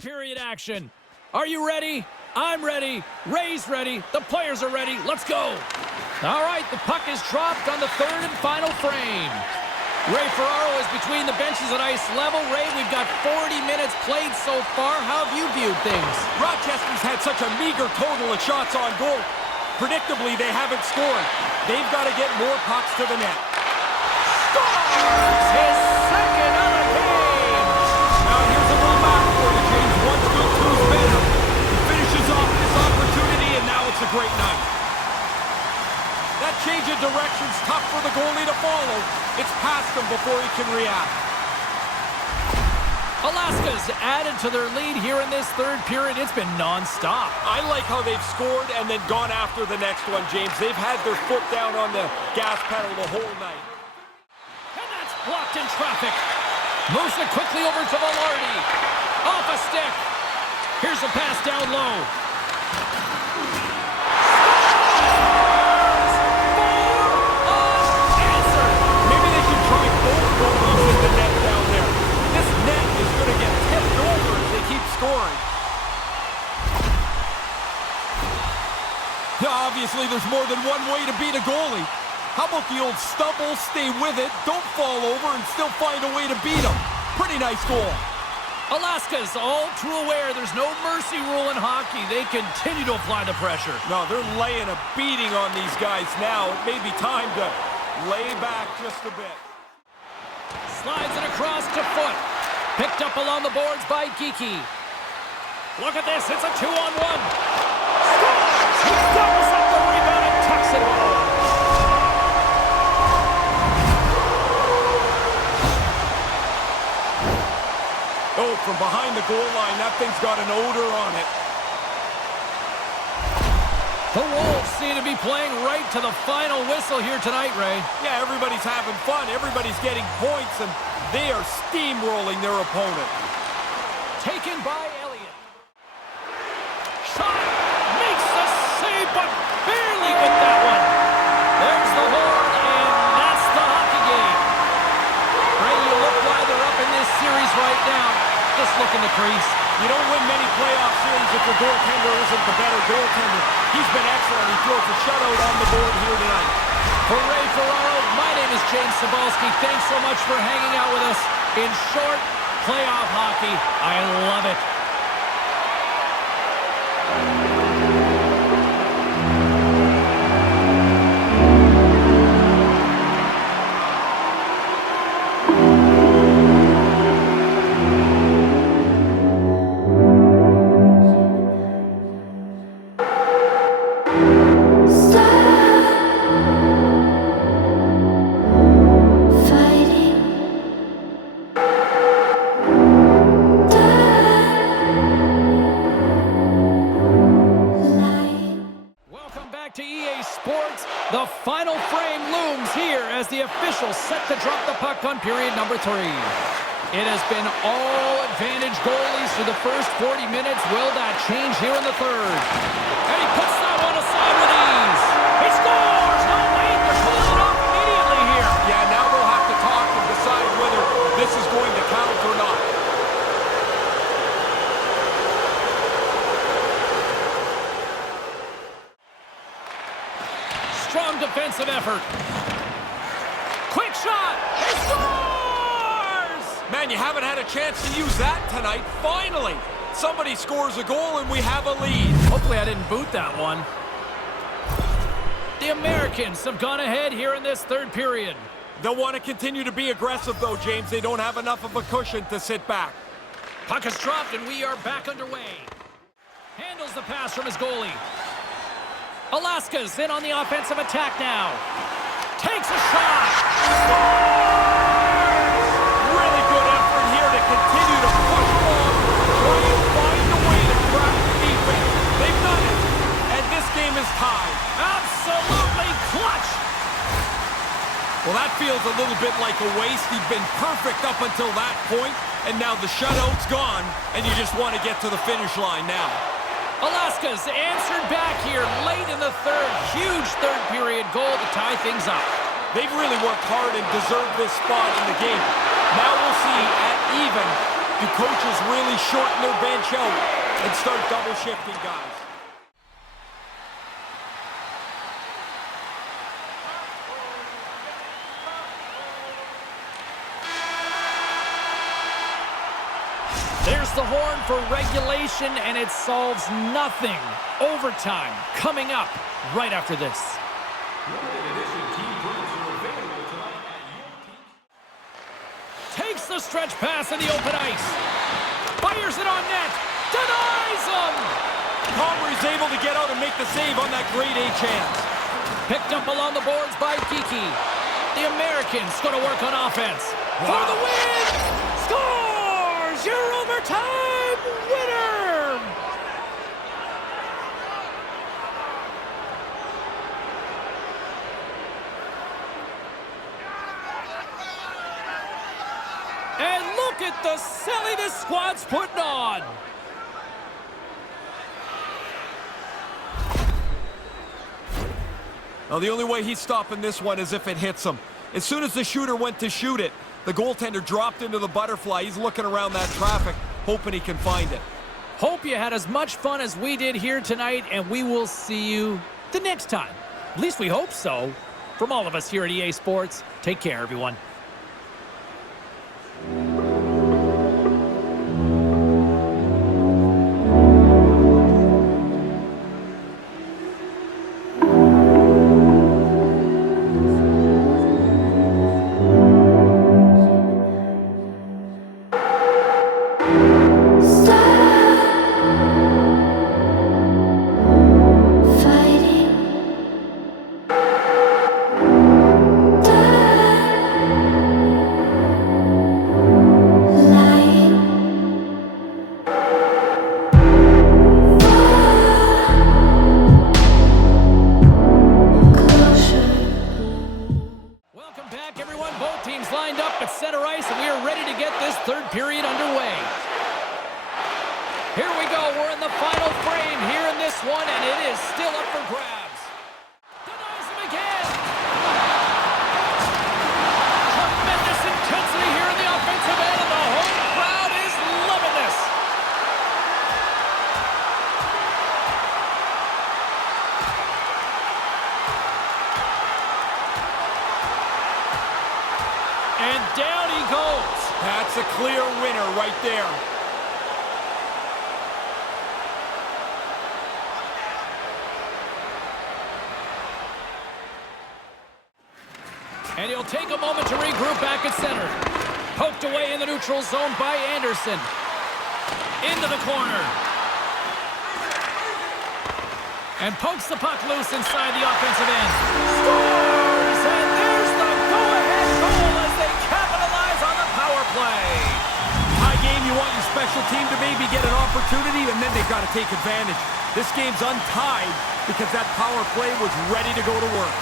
period action. Are you ready? I'm ready. Ray's ready. The players are ready. Let's go. All right, the puck is dropped on the third and final frame. Ray Ferraro is between the benches at ice level. Ray, we've got 40 minutes played so far. How have you viewed things? Rochester's had such a meager total of shots on goal. Predictably, they haven't scored. They've got to get more pucks to the net. Scores his second of the game. Now here's a little back for you, James. One's good, two's better. He finishes off this opportunity, and now it's a great night. That change of direction's tough for the goalie to follow. It's past him before he can react. Alaska's added to their lead here in this third period. It's been non-stop. I like how they've scored and then gone after the next one, James. They've had their foot down on the gas pedal the whole night. And that's blocked in traffic. Moves it quickly over to Velarde. Off a stick. Here's a pass down low. Obviously, there's more than one way to beat a goalie. How about the old stumble, stay with it, don't fall over, and still find a way to beat him? Pretty nice goal. Alaska's all too aware there's no mercy rule in hockey. They continue to apply the pressure. No, they're laying a beating on these guys now. It may be time to lay back just a bit. Slides it across to Foot. Picked up along the boards by Geekie. Look at this, it's a 2-on-1. Scores! He doubles up the rebound and tucks it home. Oh, from behind the goal line, that thing's got an odor on it. The Wolves seem to be playing right to the final whistle here tonight, Ray. Yeah, everybody's having fun, everybody's getting points, and they are steamrolling their opponent. Taken by Elliott. Shot! Makes the save, but barely with that one. There's the horn, and that's the hockey game. Ray, you look why they're up in this series right now. Just look in the crease. You don't win many playoff series if your goaltender isn't the better goaltender. He's been excellent. He throws a shutout on the board here tonight. For Ray Ferraro, my name is James Cybulski. Thanks so much for hanging out with us. In short, playoff hockey. I love it. The final frame looms here as the officials set to drop the puck on period number 3. It has been all advantage goalies through the first 40 minutes. Will that change here in the third? And he puts that one aside with ease. He scores! No, wait, they're pulling it off immediately here. Yeah, now they'll have to talk and decide whether this is going to count or not. Strong defensive effort. Quick shot! He scores! Man, you haven't had a chance to use that tonight. Finally, somebody scores a goal and we have a lead. Hopefully I didn't boot that one. The Americans have gone ahead here in this third period. They'll want to continue to be aggressive though, James. They don't have enough of a cushion to sit back. Puck is dropped and we are back underway. Handles the pass from his goalie. Alaska's in on the offensive attack now. Takes a shot. Scores! Really good effort here to continue to push on, try and find a way to crack the defense. They've done it, and this game is tied. Absolutely clutch. Well, that feels a little bit like a waste. He'd been perfect up until that point, and now the shutout's gone, and you just want to get to the finish line now. Alaska's answered back here late in the third. Huge third period goal to tie things up. They've really worked hard and deserved this spot in the game. Now we'll see at even Do coaches really shorten their bench out and start double shifting guys? There's the horn for regulation, and it solves nothing. Overtime coming up right after this. Takes the stretch pass in the open ice. Fires it on net. Denies him! Calder is able to get out and make the save on that grade A chance. Picked up along the boards by Vaukie. The Americans going to work on offense. Wow. For the win! Scores! Your overtime winner! And look at the silly this squad's putting on. Now, the only way he's stopping this one is if it hits him. As soon as the shooter went to shoot it, the goaltender dropped into the butterfly. He's looking around that traffic, hoping he can find it. Hope you had as much fun as we did here tonight, and we will see you the next time. At least we hope so. From all of us here at EA Sports, take care, everyone. And down he goes. That's a clear winner right there. And he'll take a moment to regroup back at center. Poked away in the neutral zone by Anderson. Into the corner. And pokes the puck loose inside the offensive end. Scores! And there's the go-ahead goal as they capitalize on the power play. High game, you want your special team to maybe get an opportunity, and then they've got to take advantage. This game's untied because that power play was ready to go to work.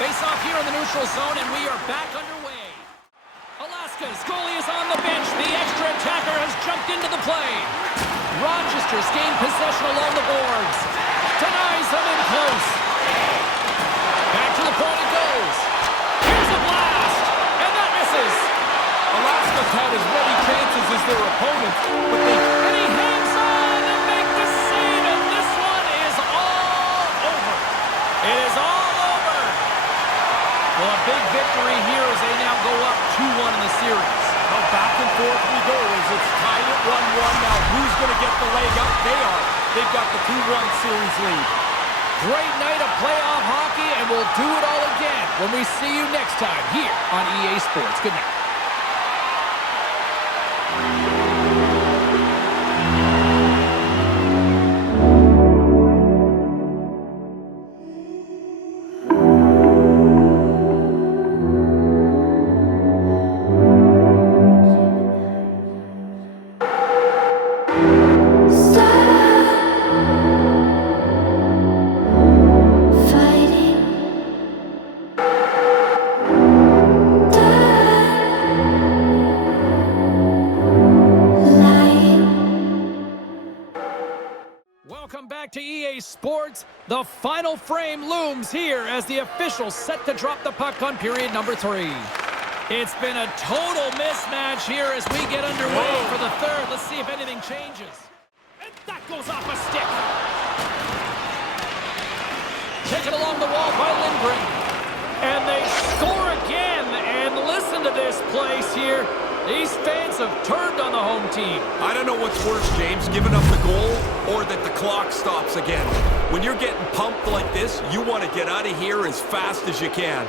Face off here in the neutral zone, and we are back underway. Alaska's goalie is on the bench. The extra attacker has jumped into the play. Rochester's gained possession along the boards. Denies him in close. Back to the point it goes. Here's a blast, and that misses. Alaska's had as many chances as their opponents, but And he hangs on and makes the save, and this one is all over. It is all over. Well, a big victory here as they now go up 2-1 in the series. Well, back and forth we go as it's tied at 1-1. Now, who's going to get the leg up? They are. They've got the 2-1 series lead. Great night of playoff hockey, and we'll do it all again when we see you next time here on EA Sports. Good night. To EA Sports, the final frame looms here as the officials set to drop the puck on period number 3. It's been a total mismatch here as we get underway for the third. Let's see if anything changes. And that goes off a stick. Taken along the wall by Lindgren. And they score again. And listen to this place here. These fans have turned on the home team. I don't know what's worse, James, giving up the goal or that the clock stops again. When you're getting pumped like this, you want to get out of here as fast as you can.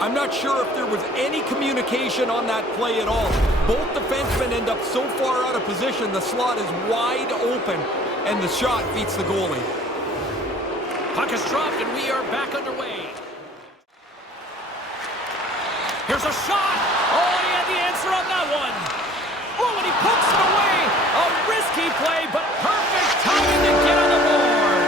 I'm not sure if there was any communication on that play at all. Both defensemen end up so far out of position, the slot is wide open, and the shot beats the goalie. Puck is dropped, and we are back underway. Here's a shot. Oh, he had the answer on that one. Oh, and he pokes it away. A risky play, but perfect timing to get on the board.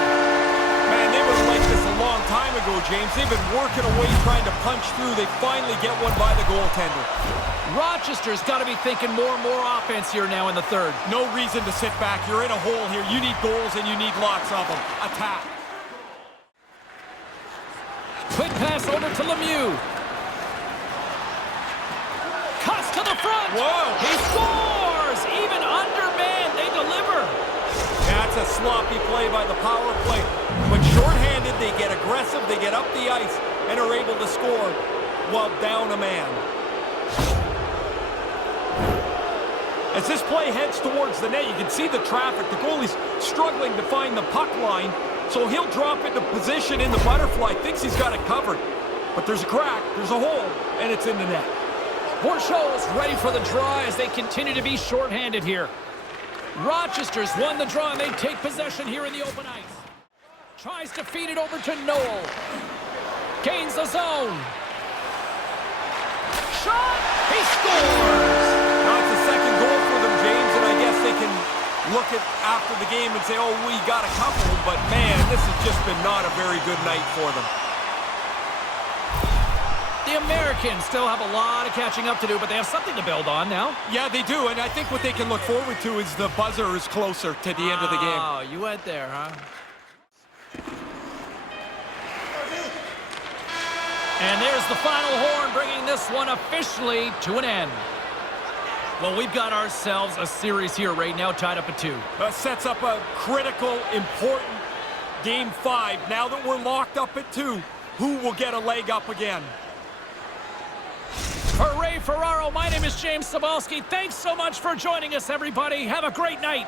Man, they would have liked this a long time ago, James. They've been working away trying to punch through. They finally get one by the goaltender. Rochester's got to be thinking more and more offense here now in the third. No reason to sit back. You're in a hole here. You need goals, and you need lots of them. Attack. Quick pass over to Lemieux. Cuts to the front. Whoa. He scores. Even undermanned, they deliver. That's a sloppy play by the power play. When shorthanded, they get aggressive, they get up the ice, and are able to score while down a man. As this play heads towards the net, you can see the traffic. The goalie's struggling to find the puck line, so he'll drop into position in the butterfly. Thinks he's got it covered. But there's a crack, there's a hole, and it's in the net. Bourchot is ready for the draw as they continue to be shorthanded here. Rochester's won the draw, and they take possession here in the open ice. Tries to feed it over to Noel. Gains the zone. Shot! He scores! Now it's a second goal for them, James, and I guess they can look at after the game and say, oh, we got a couple, but man, this has just been not a very good night for them. The Americans still have a lot of catching up to do, but they have something to build on now. Yeah, they do, and I think what they can look forward to is the buzzer is closer to the end of the game. Oh, you went there, huh? And there's the final horn, bringing this one officially to an end. Well, we've got ourselves a series here right now, tied up at 2. Sets up a critical, important Game 5. Now that we're locked up at 2, who will get a leg up again? For Ray Ferraro, my name is James Cybulski. Thanks so much for joining us, everybody. Have a great night.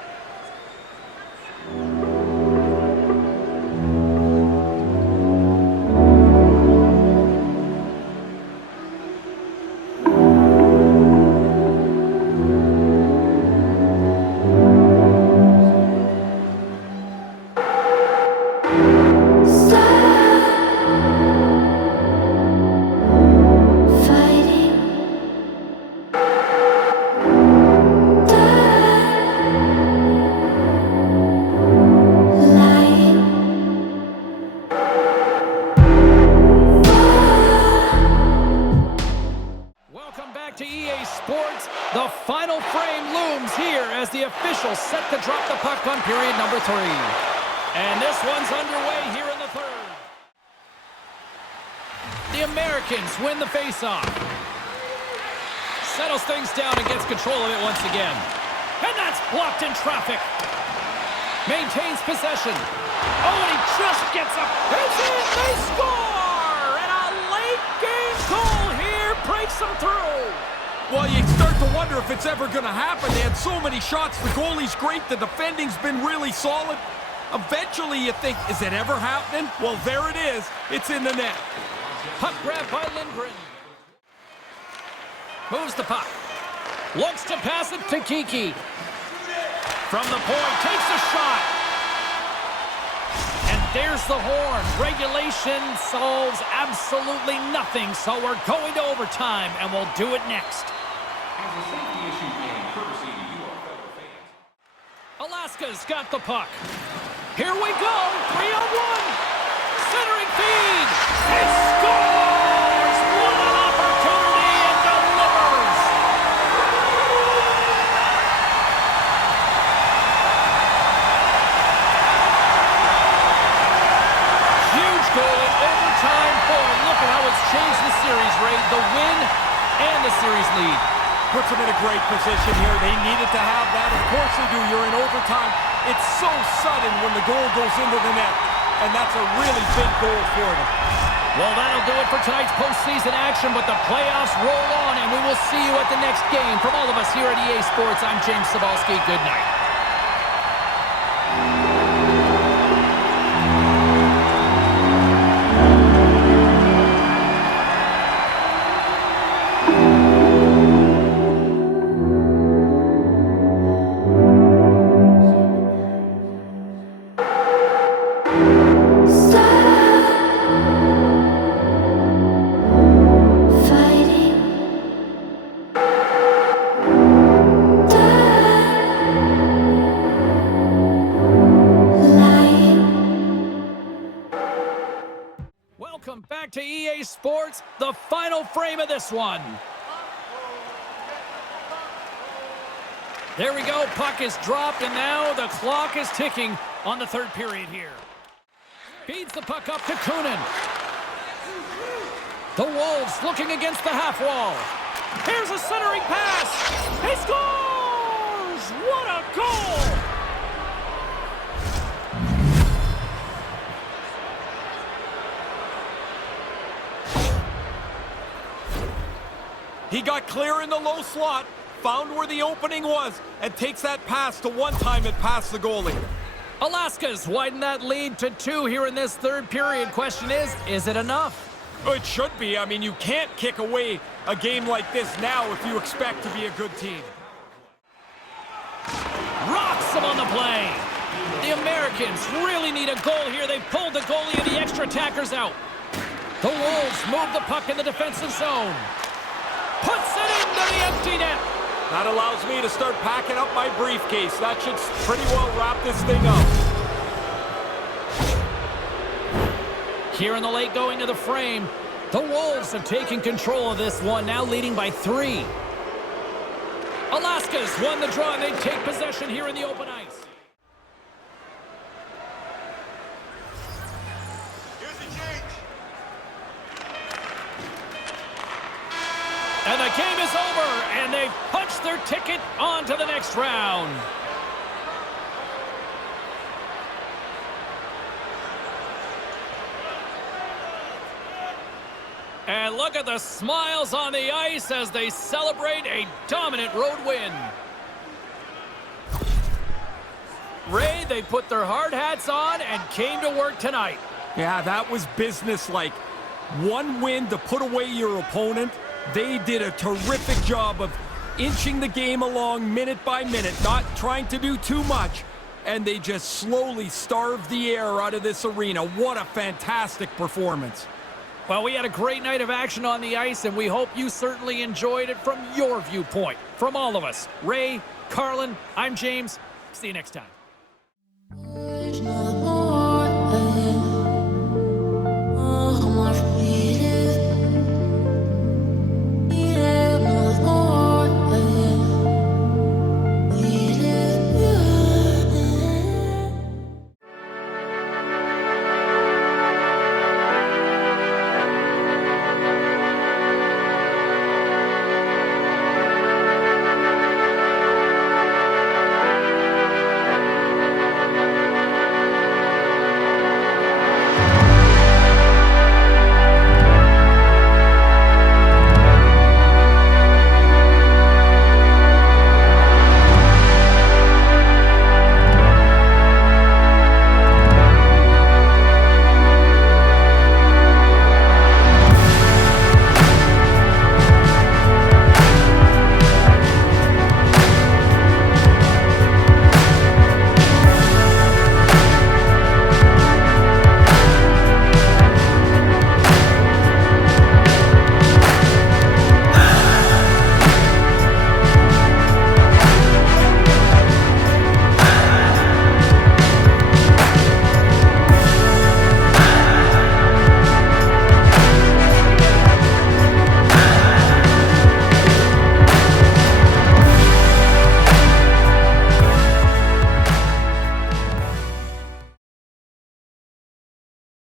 The final frame looms here as the officials set to drop the puck on period number 3. And this one's underway here in the third. The Americans win the faceoff. Settles things down and gets control of it once again. And that's blocked in traffic. Maintains possession. Oh, and he just gets up. It's in! They score! And a late game goal here breaks them through. Well, you start to wonder if it's ever going to happen. They had so many shots. The goalie's great. The defending's been really solid. Eventually, you think, is it ever happening? Well, there it is. It's in the net. Puck grab by Lindgren. Moves the puck. Looks to pass it to Kiki. From the point, takes a shot. And there's the horn. Regulation solves absolutely nothing, so we're going to overtime, and we'll do it next. As a safety issue game, courtesy to you, our fellow fans. Alaska's got the puck. Here we go, 3-on-1. Centering feed. He scores! What an opportunity and delivers! Huge goal in overtime. Boy, look at how it's changed the series, Ray. The win puts them in a great position here. They needed to have that. Of course they do. You're in overtime. It's so sudden when the goal goes into the net, and that's a really big goal for them. Well, that'll do it for tonight's postseason action, but the playoffs roll on, and we will see you at the next game. From all of us here at EA Sports, I'm James Cybulski. Good night. Welcome back to EA Sports, the final frame of this one. There we go, puck is dropped, and now the clock is ticking on the third period here. Feeds the puck up to Kunin. The Wolves looking against the half wall. Here's a centering pass. He scores! What a goal! He got clear in the low slot, found where the opening was, and takes that pass to one time it past the goalie. Alaska's widened that lead to 2 here in this third period. Question is it enough? Oh, it should be. I mean, you can't kick away a game like this now if you expect to be a good team. Rocks him on the play. The Americans really need a goal here. They pulled the goalie and the extra attackers out. The Wolves move the puck in the defensive zone. Puts it into the empty net. That allows me to start packing up my briefcase. That should pretty well wrap this thing up. Here in the late going of the frame, the Wolves have taken control of this one, now leading by 3. Alaska's won the draw, and they take possession here in the open ice. And the game is over, and they've punched their ticket on to the next round. And look at the smiles on the ice as they celebrate a dominant road win. Ray, they put their hard hats on and came to work tonight. Yeah, that was business-like. One win to put away your opponent. They did a terrific job of inching the game along minute by minute, not trying to do too much, and they just slowly starved the air out of this arena. What a fantastic performance. Well, we had a great night of action on the ice, and we hope you certainly enjoyed it from your viewpoint. From all of us, Ray, Carlin, I'm James. See you next time.